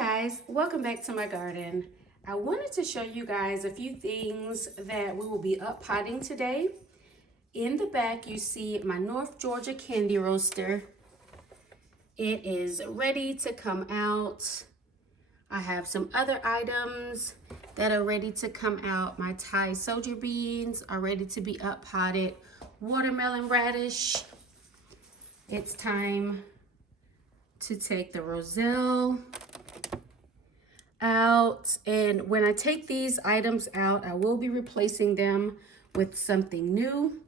Guys, welcome back to my garden. I wanted to show you guys a few things that we will be up potting today. In the back you see my North Georgia candy roaster. It is ready to come out. I have some other items that are ready to come out. My Thai soldier beans are ready to be up potted. Watermelon radish. It's time to take the roselle out, and when I take these items out, I will be replacing them with something new.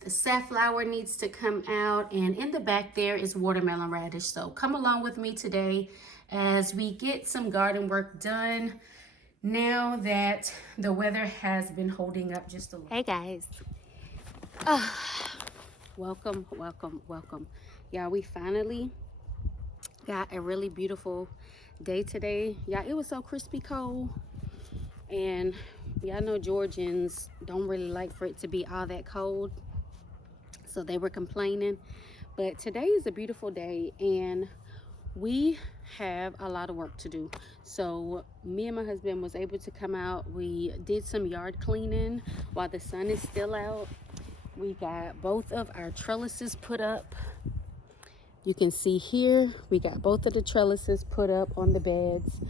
The safflower needs to come out, and in the back there is watermelon radish. So come along with me today as we get some garden work done now that the weather has been holding up just a little. Hey guys, welcome. Y'all, we finally got a really beautiful day today. Yeah, it was so crispy cold, and y'all know Georgians don't really like for it to be all that cold, so they were complaining. But today is a beautiful day and we have a lot of work to do. So me and my husband was able to come out. We did some yard cleaning while the sun is still out. We got both of our trellises put up. You can see here, we got both of the trellises put up on the beds.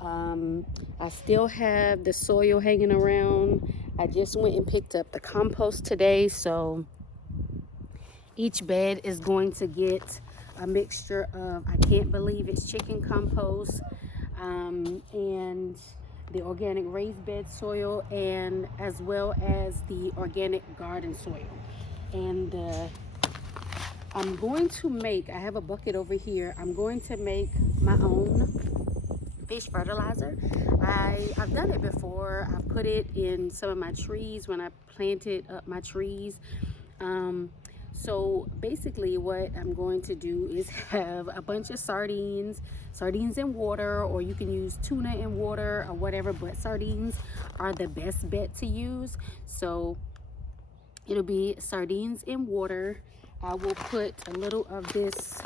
I still have the soil hanging around. I just went and picked up the compost today, so each bed is going to get a mixture of, I can't believe it's chicken compost, and the organic raised bed soil, and as well as the organic garden soil. And I'm going to make, I have a bucket over here, I'm going to make my own fish fertilizer. I've done it before. I've put it in some of my trees when I planted up my trees. So basically what I'm going to do is have a bunch of sardines in water, or you can use tuna in water or whatever, but sardines are the best bet to use. So it'll be sardines in water. I will put a little of this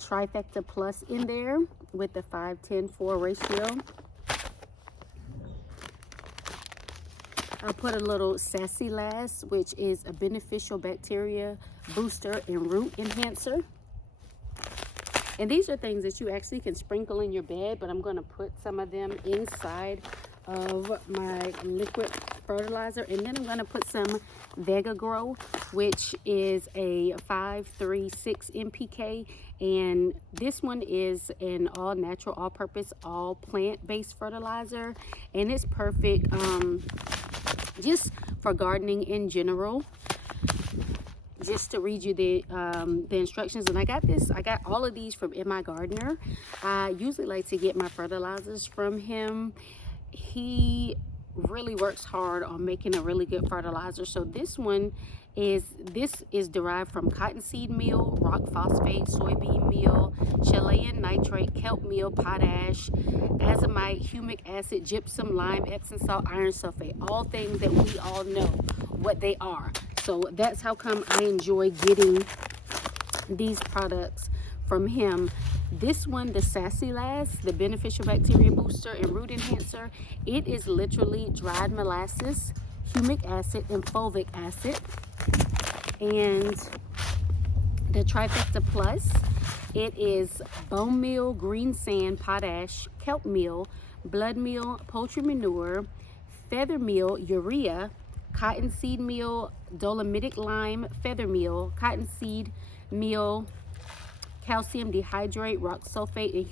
Trifecta Plus in there with the 5-10-4 ratio. I'll put a little Sassy-Lass, which is a beneficial bacteria booster and root enhancer. And these are things that you actually can sprinkle in your bed, but I'm going to put some of them inside of my liquid fertilizer. And then I'm going to put some Vega Grow, which is a 536 NPK, and this one is an all natural, all purpose, all plant-based fertilizer, and it's perfect just for gardening in general. Just to read you the instructions, and I got all of these from My Gardener. I usually like to get my fertilizers from him. He really works hard on making a really good fertilizer. So this is derived from cottonseed meal, rock phosphate, soybean meal, Chilean nitrate, kelp meal, potash, azomite, humic acid, gypsum, lime, Epsom salt, iron sulfate, all things that we all know what they are. So that's how come I enjoy getting these products from him. This one, the Sassy-Lass, the beneficial bacteria booster and root enhancer, it is literally dried molasses, humic acid, and fulvic acid. And the Trifecta Plus, it is bone meal, green sand, potash, kelp meal, blood meal, poultry manure, feather meal, urea, cottonseed meal, dolomitic lime, feather meal, cottonseed meal, calcium dehydrate, rock sulfate, and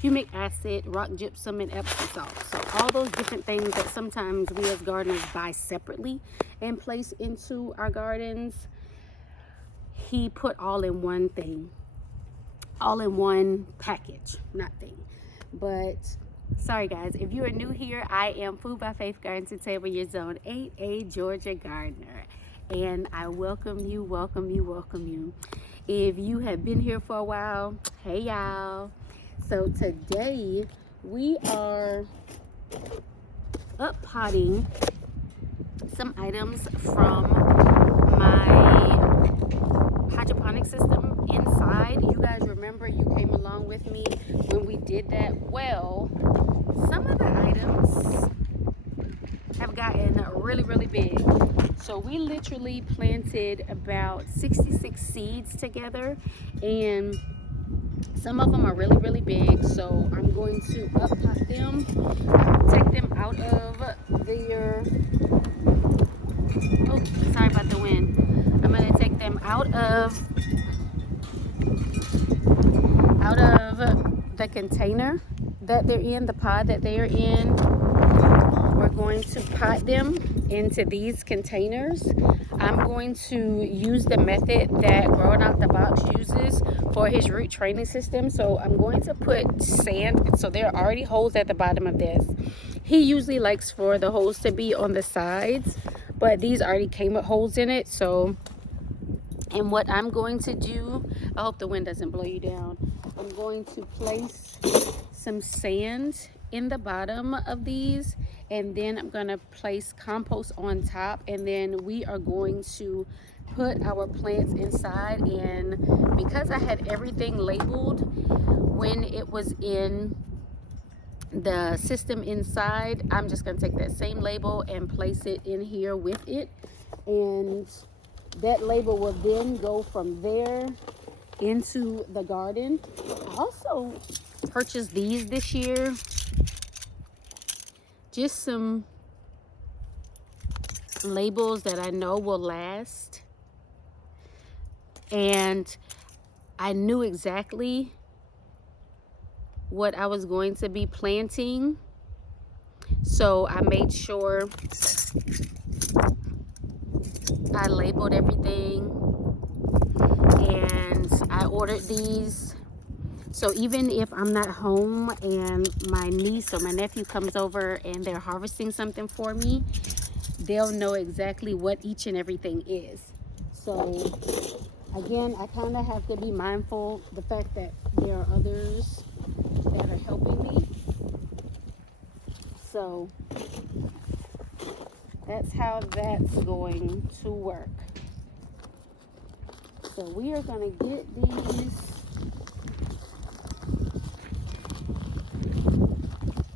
humic acid, rock gypsum, and Epsom salt. So all those different things that sometimes we as gardeners buy separately and place into our gardens, he put all in one thing, all in one package, not thing. But sorry guys, if you are new here, I am Food by Faith Gardens to Table, your Zone 8A Georgia gardener, and I welcome you. If you have been here for a while, hey y'all. So today we are up potting some items from my hydroponic system inside. You guys remember, you came along with me when we did that? Well, some of the items have gotten really, really big. So we literally planted about 66 seeds together, and some of them are really, really big. So I'm going to up pot them, take them out of their, oh, sorry about the wind. I'm going to take them out of the container that they're in, the pod that they are in. We're going to pot them into these containers. I'm going to use the method that Growing Out the Box uses for his root training system. So I'm going to put sand, so there are already holes at the bottom of this. He usually likes for the holes to be on the sides, but these already came with holes in it. So, and what I'm going to do, I hope the wind doesn't blow you down. I'm going to place some sand in the bottom of these, and then I'm going to place compost on top, and then we are going to put our plants inside. And because I had everything labeled when it was in the system inside, I'm just going to take that same label and place it in here with it, and that label will then go from there into the garden. I also purchased these this year, just some labels that I know will last, and I knew exactly what I was going to be planting, so I made sure I labeled everything, and I ordered these. So even if I'm not home and my niece or my nephew comes over and they're harvesting something for me, they'll know exactly what each and everything is. So again, I kind of have to be mindful the fact that there are others that are helping me. So that's how that's going to work. So we are going to get these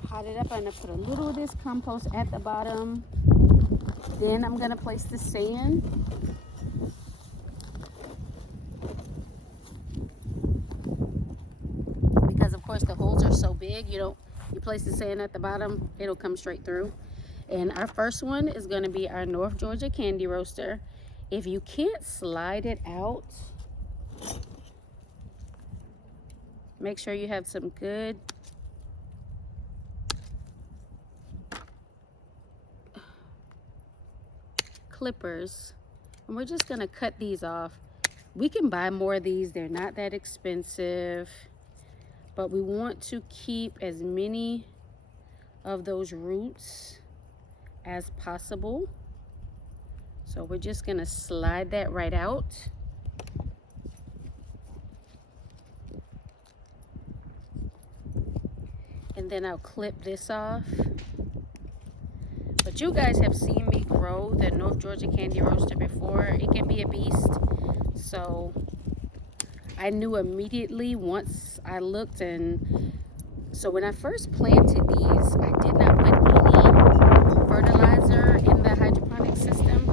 potted up. I'm going to put a little of this compost at the bottom. Then I'm going to place the sand. Because of course the holes are so big, you place the sand at the bottom, it'll come straight through. And our first one is going to be our North Georgia Candy Roaster. If you can't slide it out, make sure you have some good clippers, and we're just going to cut these off. We can buy more of these, they're not that expensive, but we want to keep as many of those roots as possible. So we're just going to slide that right out. And then I'll clip this off. But you guys have seen me grow the North Georgia Candy Roaster before. It can be a beast. So I knew immediately once I looked. And so when I first planted these, I did not put any fertilizer in the hydroponic system.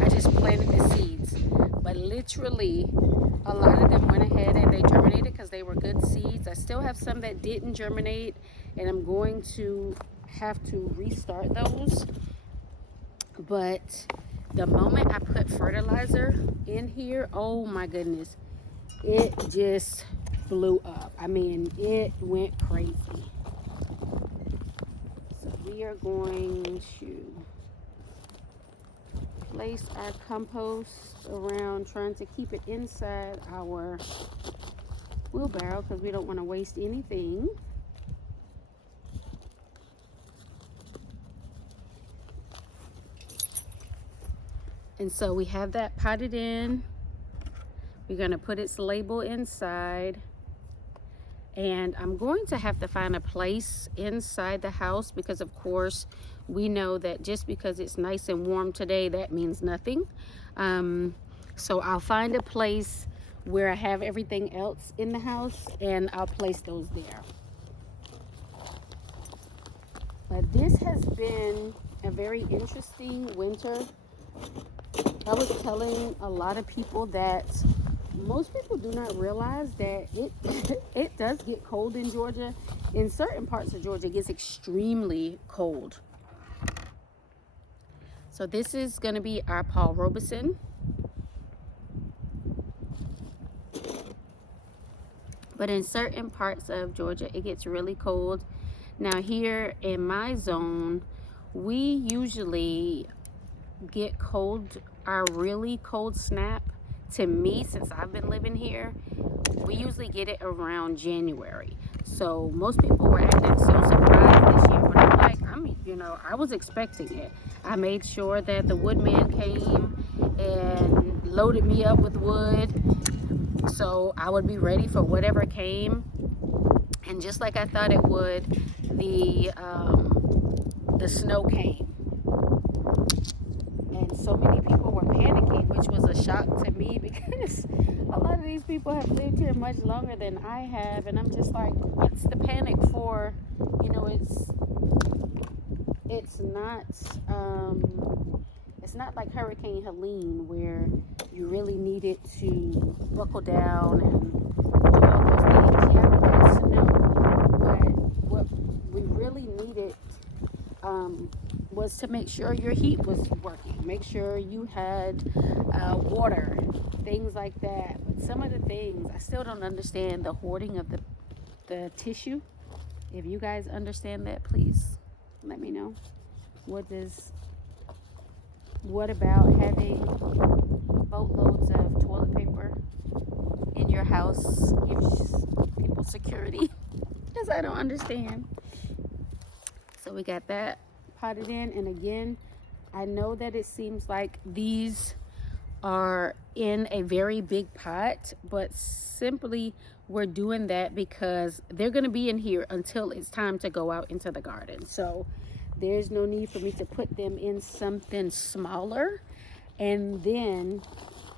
I just planted the seeds. But literally, a lot of them went ahead and they germinated because they were good seeds. I still have some that didn't germinate, and I'm going to have to restart those. But the moment I put fertilizer in here, oh my goodness, it just blew up. I mean, it went crazy. So we are going to place our compost around, trying to keep it inside our wheelbarrow because we don't want to waste anything. And so we have that potted in. We're going to put its label inside. And I'm going to have to find a place inside the house because, of course, we know that just because it's nice and warm today, that means nothing. So I'll find a place where I have everything else in the house, and I'll place those there. But this has been a very interesting winter. I was telling a lot of people that most people do not realize that it it does get cold in Georgia. In certain parts of Georgia, it gets extremely cold. So this is going to be our Paul Robeson. But in certain parts of Georgia, it gets really cold. Now here in my zone, we usually get cold, our really cold snap, to me, since I've been living here, we usually get it around January. So most people were acting so surprised this year, but I'm like, I was expecting it. I made sure that the woodman came and loaded me up with wood, so I would be ready for whatever came. And just like I thought it would, the snow came. And so many people were panicking, which was a shock to me because a lot of these people have lived here much longer than I have. And I'm just like, what's the panic for? You know, it's not like Hurricane Helene where you really needed to buckle down and do all those things. Yeah, we got snow, but what we really needed was to make sure your heat was working, make sure you had water, things like that. But some of the things, I still don't understand the hoarding of the tissue. If you guys understand that, please let me know. What about having boatloads of toilet paper in your house gives people security? Because I don't understand. So we got that potted in, and again, I know that it seems like these are in a very big pot, but simply we're doing that because they're going to be in here until it's time to go out into the garden. So there's no need for me to put them in something smaller and then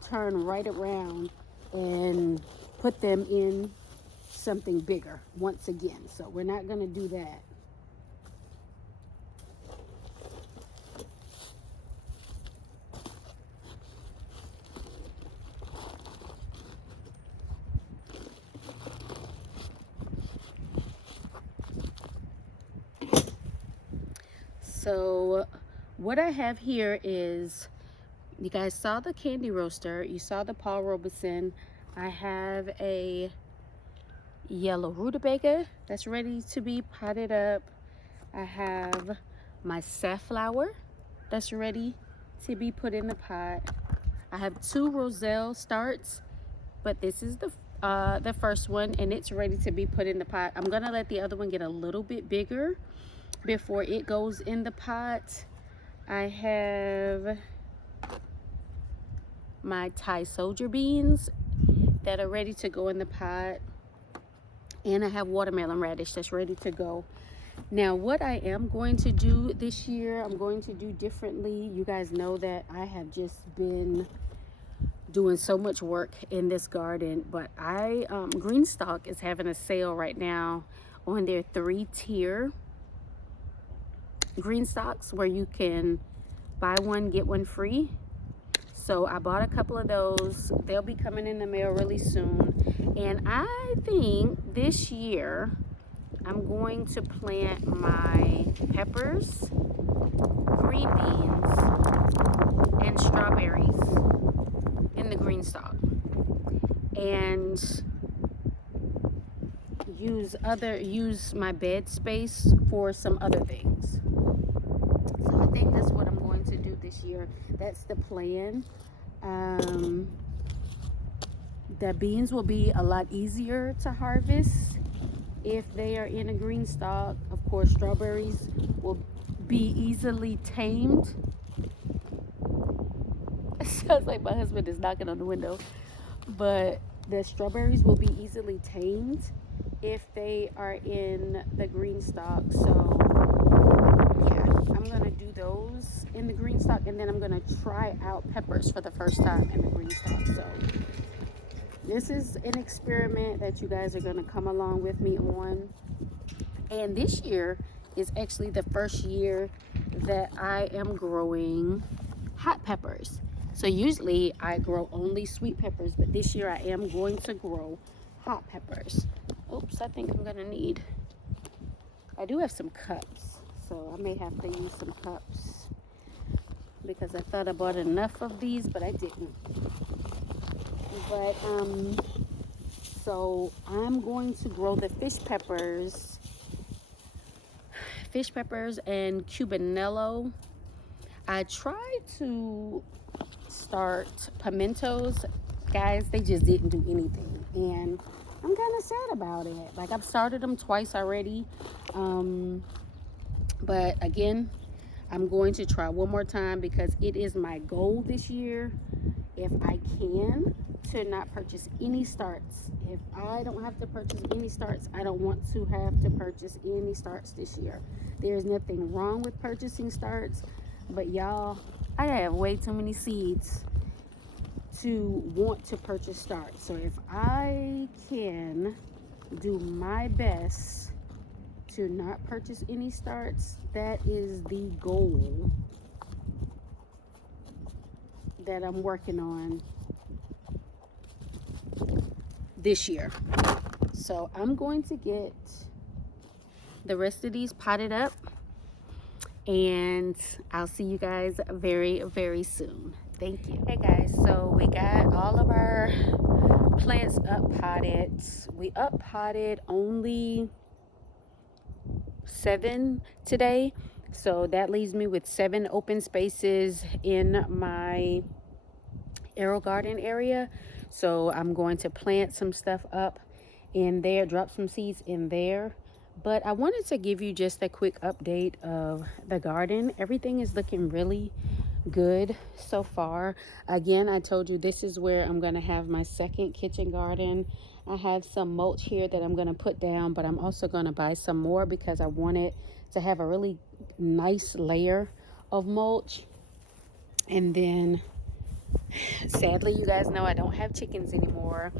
turn right around and put them in something bigger once again. So we're not going to do that. So what I have here is, you guys saw the candy roaster, you saw the Paul Robeson. I have a yellow rutabaga that's ready to be potted up. I have my safflower that's ready to be put in the pot. I have 2 roselle starts, but this is the first one, and it's ready to be put in the pot. I'm gonna let the other one get a little bit bigger before it goes in the pot. I have my Thai soldier beans that are ready to go in the pot, and I have watermelon radish that's ready to go. Now what I am going to do this year, I'm going to do differently. You guys know that I have just been doing so much work in this garden, but Greenstock is having a sale right now on their 3-tier Greenstocks where you can buy one get one free. So I bought a couple of those. They'll be coming in the mail really soon, and I think this year I'm going to plant my peppers, green beans, and strawberries in the Greenstock, and use my bed space for some other things. So I think that's what I'm going to do this year. That's the plan. The beans will be a lot easier to harvest if they are in a Greenstock. Of course, strawberries will be easily tamed. It sounds like my husband is knocking on the window. But the strawberries will be easily tamed if they are in the Greenstock. So yeah, I'm gonna do those in the Greenstock, and then I'm gonna try out peppers for the first time in the Greenstock. So This is an experiment that you guys are going to come along with me on. And this year is actually the first year that I am growing hot peppers. So usually I grow only sweet peppers, but this year I am going to grow hot peppers. Oops, I think I'm gonna need, I do have some cups, so I may have to use some cups because I thought I bought enough of these, but I didn't. But so I'm going to grow the fish peppers and cubanello. I tried to start pimentos, guys. They just didn't do anything, and I'm kind of sad about it. Like, I've started them twice already, but again, I'm going to try one more time because it is my goal this year, if I can, to not purchase any starts. If I don't have to purchase any starts, I don't want to have to purchase any starts this year. There's nothing wrong with purchasing starts, but y'all, I have way too many seeds to want to purchase starts. So if I can do my best to not purchase any starts, that is the goal that I'm working on this year. So I'm going to get the rest of these potted up, and I'll see you guys very, very soon. Thank you. Hey guys, so we got all of our plants up potted. We up potted only 7 today, so that leaves me with 7 open spaces in my AeroGarden area. So I'm going to plant some stuff up in there, drop some seeds in there. But I wanted to give you just a quick update of the garden. Everything is looking really good so far. Again, I told you this is where I'm going to have my second kitchen garden. I have some mulch here that I'm going to put down, but I'm also going to buy some more because I wanted to have a really nice layer of mulch. And then sadly, you guys know I don't have chickens anymore,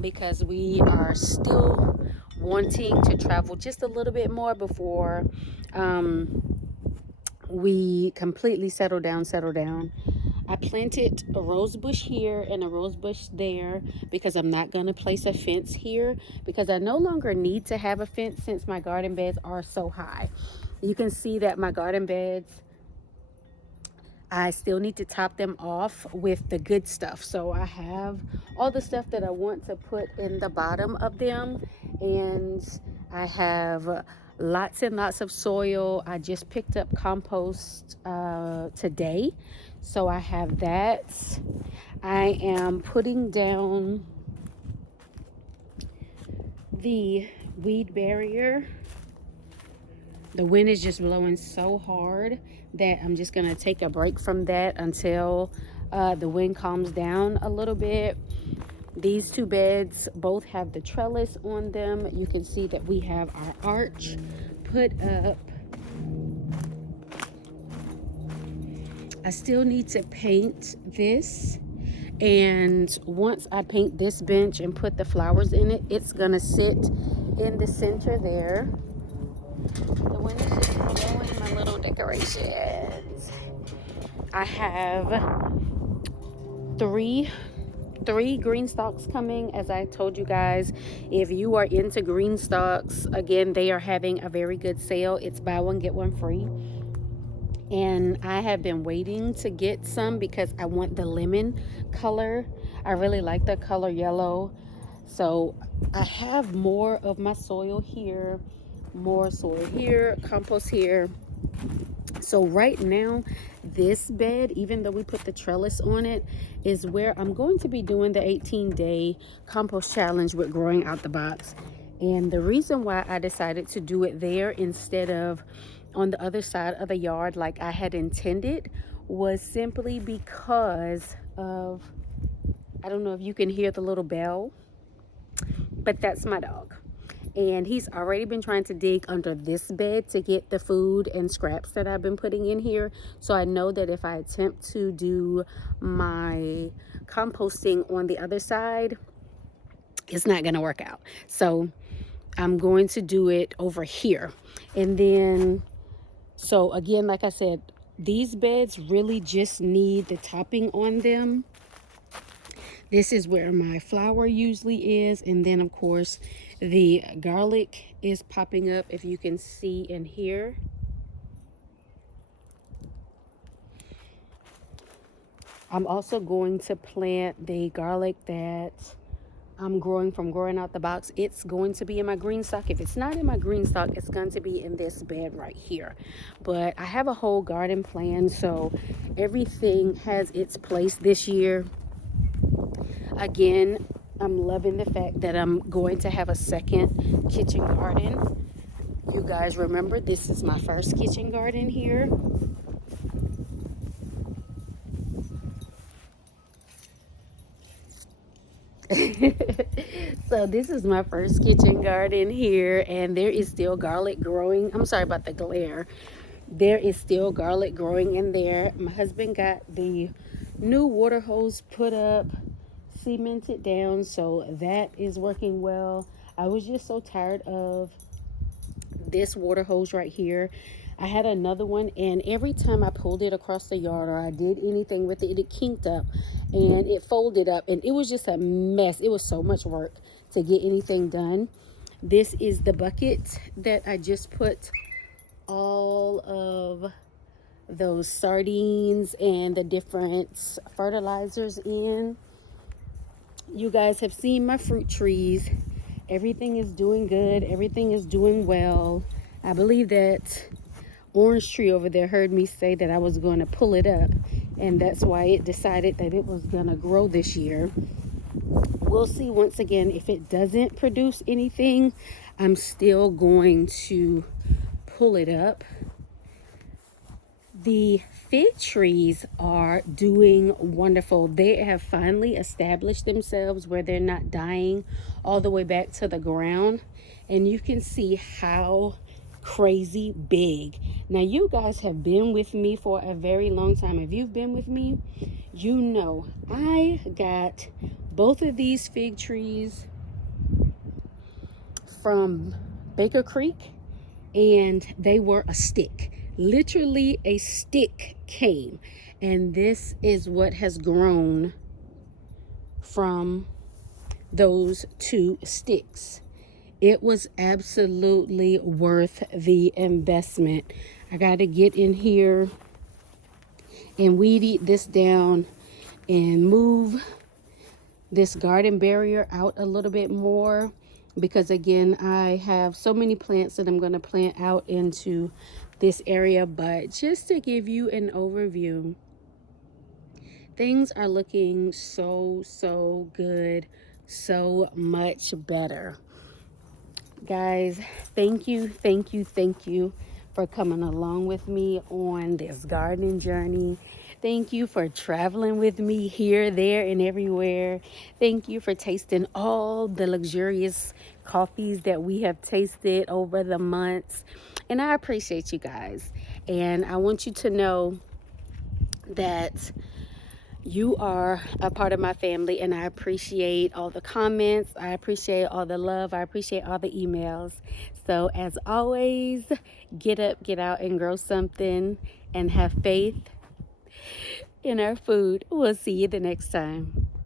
because we are still wanting to travel just a little bit more before we completely settle down. I planted a rose bush here and a rose bush there because I'm not going to place a fence here because I no longer need to have a fence since my garden beds are so high. You can see that my garden beds, I still need to top them off with the good stuff. So I have all the stuff that I want to put in the bottom of them, and I have lots and lots of soil. I just picked up compost today, so I have that. I am putting down the weed barrier. The wind is just blowing so hard that I'm just gonna take a break from that until the wind calms down a little bit. These 2 beds both have the trellis on them. You can see that we have our arch put up. I still need to paint this, and once I paint this bench and put the flowers in it, it's gonna sit in the center there. The wind is just blowing my little decorations. I have three green stalks coming. As I told you guys, if you are into green stalks, again, they are having a very good sale. It's buy one get one free, and I have been waiting to get some because I want the lemon color. I really like the color yellow. So I have more of my soil here, more soil here, compost here. So right now, this bed, even though we put the trellis on it, is where I'm going to be doing the 18-day compost challenge with growing out the box. And the reason why I decided to do it there instead of on the other side of the yard like I had intended was simply because of, I don't know if you can hear the little bell, but that's my dog. And he's already been trying to dig under this bed to get the food and scraps that I've been putting in here. So I know that if I attempt to do my composting on the other side, It's not going to work out. So I'm going to do it over here. And then, so again, like I said, these beds really just need the topping on them. This is where my flower usually is. And then of course the garlic is popping up, if you can see in here. I'm also going to plant the garlic that I'm growing from Growing Out the Box. It's going to be in my green stock. If it's not in my green stock, it's going to be in this bed right here. But I have a whole garden plan, so everything has its place this year. Again, I'm loving the fact that I'm going to have a second kitchen garden. You guys remember, this is my first kitchen garden here. So this is my first kitchen garden here, and there is still garlic growing. I'm sorry about the glare. There is still garlic growing in there. My husband got the new water hose put up, cemented down, so that is working well. I was just so tired of this water hose right here. I had another one, and every time I pulled it across the yard or I did anything with it, it kinked up and it folded up, and it was just a mess. It was so much work to get anything done. This is the bucket that I just put all of those sardines and the different fertilizers in. You guys have seen my fruit trees. Everything is doing good. Everything is doing well. I believe that orange tree over there heard me say that I was going to pull it up, and that's why it decided that it was going to grow this year. We'll see. Once again, if it doesn't produce anything, I'm still going to pull it up. The fig trees are doing wonderful. They have finally established themselves where they're not dying all the way back to the ground, and you can see how crazy big. Now, you guys have been with me for a very long time. If you've been with me, you know I got both of these fig trees from Baker Creek, and they were a stick. Literally a stick came, and this is what has grown from those two sticks. It was absolutely worth the investment. I got to get in here and weed eat this down and move this garden barrier out a little bit more, because again, I have so many plants that I'm going to plant out into this area. But just to give you an overview, things are looking so good, so much better. Guys, thank you for coming along with me on this gardening journey. Thank you for traveling with me here, there, and everywhere. Thank you for tasting all the luxurious coffees that we have tasted over the months. And I appreciate you guys. And I want you to know that you are a part of my family, and I appreciate all the comments. I appreciate all the love. I appreciate all the emails. So as always, get up, get out, and grow something, and have faith in our food. We'll see you the next time.